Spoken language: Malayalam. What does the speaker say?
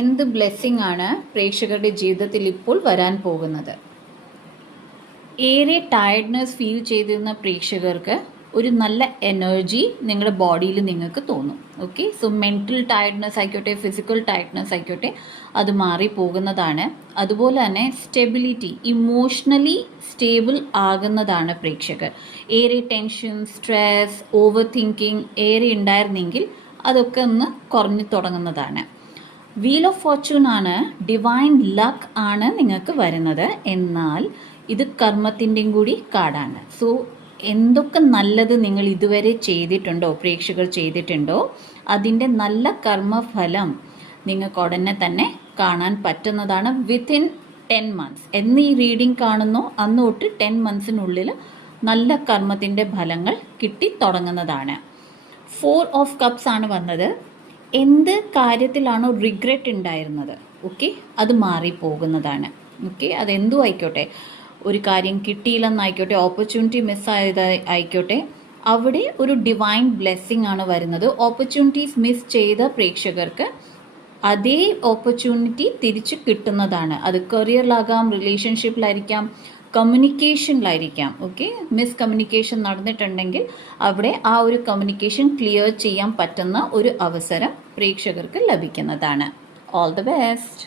എന്ത് ബ്ലെസ്സിങ് ആണ് പ്രേക്ഷകരുടെ ജീവിതത്തിൽ ഇപ്പോൾ വരാൻ പോകുന്നത്? ഏറെ ടയർഡ്നെസ് ഫീൽ ചെയ്തിരുന്ന പ്രേക്ഷകർക്ക് ഒരു നല്ല എനർജി നിങ്ങളുടെ ബോഡിയിൽ നിങ്ങൾക്ക് തോന്നും. ഓക്കെ, സോ മെൻ്റൽ ടയർഡ്നെസ് ആയിക്കോട്ടെ, ഫിസിക്കൽ ടയർഡ്നെസ് ആയിക്കോട്ടെ, അത് മാറിപ്പോകുന്നതാണ്. അതുപോലെ തന്നെ സ്റ്റെബിലിറ്റി, ഇമോഷണലി സ്റ്റേബിൾ ആകുന്നതാണ് പ്രേക്ഷകർ. ഏറെ ടെൻഷൻ, സ്ട്രെസ്, ഓവർ തിങ്കിങ് ഏറെ ഉണ്ടായിരുന്നെങ്കിൽ അതൊക്കെ ഒന്ന് കുറഞ്ഞു തുടങ്ങുന്നതാണ്. വീൽ ഓഫ് ഫോർച്യൂൺ ആണ്, ഡിവൈൻ ലക്ക് ആണ് നിങ്ങൾക്ക് വരുന്നത്. എന്നാൽ ഇത് കർമ്മത്തിൻ്റെയും കൂടി കാർഡാണ്. സോ എന്തൊക്കെ നല്ലത് നിങ്ങൾ ഇതുവരെ ചെയ്തിട്ടുണ്ടോ, പ്രേക്ഷകർ ചെയ്തിട്ടുണ്ടോ, അതിൻ്റെ നല്ല കർമ്മഫലം നിങ്ങൾക്ക് ഉടനെ തന്നെ കാണാൻ പറ്റുന്നതാണ്. Within 10 months. എന്ന് ഈ റീഡിംഗ് കാണുന്നോ അന്ന് തൊട്ട് 10 monthsനുള്ളിൽ നല്ല കർമ്മത്തിൻ്റെ ഫലങ്ങൾ കിട്ടി തുടങ്ങുന്നതാണ്. 4 of Cups ആണ് വന്നത്. എന്ത് കാര്യത്തിലാണോ റിഗ്രറ്റ് ഉണ്ടായിരുന്നത്, ഓക്കെ, അത് മാറിപ്പോകുന്നതാണ്. ഓക്കെ, അതെന്തും ആയിക്കോട്ടെ, ഒരു കാര്യം കിട്ടിയില്ലെന്നായിക്കോട്ടെ, ഓപ്പർച്യൂണിറ്റി മിസ്സായത് ആയിക്കോട്ടെ, അവിടെ ഒരു ഡിവൈൻ ബ്ലെസ്സിങ് ആണ് വരുന്നത്. ഓപ്പർച്യൂണിറ്റീസ് മിസ് ചെയ്ത പ്രേക്ഷകർക്ക് അതേ ഓപ്പർച്യൂണിറ്റി തിരിച്ച് കിട്ടുന്നതാണ്. അത് കരിയറിലാകാം, റിലേഷൻഷിപ്പിലായിരിക്കാം, കമ്മ്യൂണിക്കേഷനിലായിരിക്കാം. ഓക്കെ, മിസ് കമ്മ്യൂണിക്കേഷൻ നടന്നിട്ടുണ്ടെങ്കിൽ അവിടെ ആ ഒരു കമ്മ്യൂണിക്കേഷൻ ക്ലിയർ ചെയ്യാൻ പറ്റുന്ന ഒരു അവസരം പ്രേക്ഷകർക്ക് ലഭിക്കുന്നതാണ്. All the best.